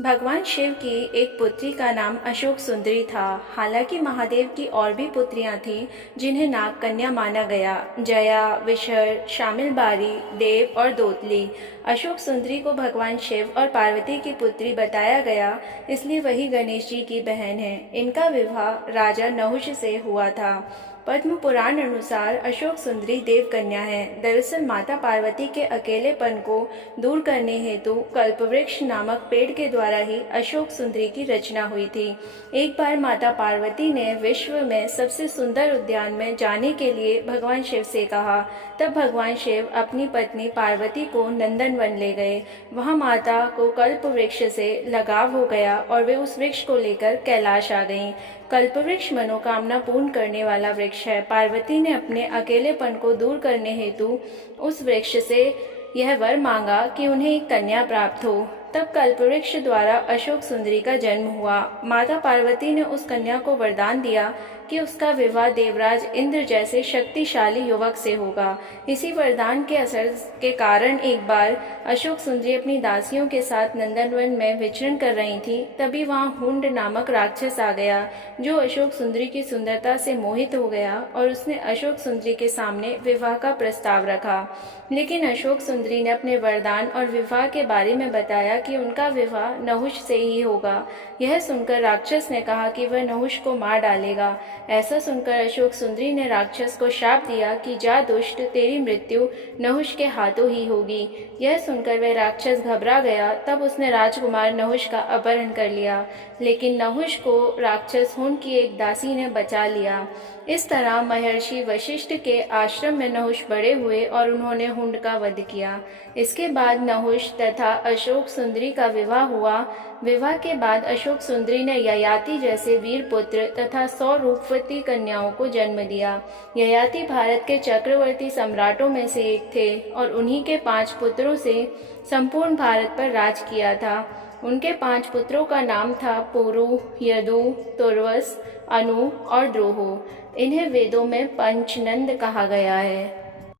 भगवान शिव की एक पुत्री का नाम अशोक सुंदरी था। हालांकि महादेव की और भी पुत्रियां थीं जिन्हें नाग कन्या माना गया। जया, विशर, शामिल बारी, देव और दोतली। अशोक सुंदरी को भगवान शिव और पार्वती की पुत्री बताया गया, इसलिए वही गणेश जी की बहन है। इनका विवाह राजा नहुष से हुआ था। पद्म पुराण अनुसार अशोक सुंदरी देव कन्या है। दरअसल माता पार्वती के अकेलेपन को दूर करने हेतु कल्पवृक्ष नामक पेड़ के द्वारा ही अशोक सुंदरी की रचना हुई थी। एक बार माता पार्वती ने विश्व में सबसे सुंदर उद्यान में जाने के लिए भगवान शिव से कहा। तब भगवान शिव अपनी पत्नी पार्वती को नंदनवन ले गए। वहां माता को कल्पवृक्ष से लगाव हो गया और वे उस वृक्ष को लेकर कैलाश आ गईं। कल्पवृक्ष मनोकामना पूर्ण करने वाला वृक्ष है। पार्वती ने अपने अकेलेपन को दूर करने हेतु उस वृक्ष से यह वर मांगा कि उन्हें एक कन्या प्राप्त हो। तब कल्पवृक्ष द्वारा अशोक सुंदरी का जन्म हुआ। माता पार्वती ने उस कन्या को वरदान दिया कि उसका विवाह देवराज इंद्र जैसे शक्तिशाली युवक से होगा। इसी वरदान के असर के कारण एक बार अशोक सुंदरी अपनी दासियों के साथ नंदनवन में विचरण कर रही थी। तभी वहां हुंड नामक राक्षस आ गया, जो अशोक सुंदरी की सुंदरता से मोहित हो गया और उसने अशोक सुंदरी के सामने विवाह का प्रस्ताव रखा। लेकिन अशोक सुंदरी ने अपने वरदान और विवाह के बारे में बताया कि उनका विवाह नहुष से ही होगा। यह सुनकर राक्षस ने कहा कि वह नहुष को मार डालेगा। ऐसा सुनकर अशोक सुंदरी ने राक्षस को शाप दिया कि जा दुष्ट, तेरी मृत्यु नहुष के हाथों ही होगी। यह सुनकर वह राक्षस घबरा गया। तब उसने राजकुमार नहुष का अपहरण कर लिया, लेकिन नहुष को राक्षस हुंड की एक दासी ने बचा लिया। इस तरह महर्षि वशिष्ठ के आश्रम में नहुष बड़े हुए और उन्होंने हुंड का वध किया। इसके बाद नहुष तथा अशोक सुंदरी का विवाह हुआ। विवाह के बाद अशोक सुंदरी ने ययाति जैसे वीर पुत्र तथा 100 रूपवती कन्याओं को जन्म दिया। ययाति भारत के चक्रवर्ती सम्राटों में से एक थे और उन्हीं के 5 पुत्रों से संपूर्ण भारत पर राज किया था। उनके 5 पुत्रों का नाम था पुरु, यदु, तुर्वस, अनु और द्रोह। इन्हें वेदों में पंचनंद कहा गया है।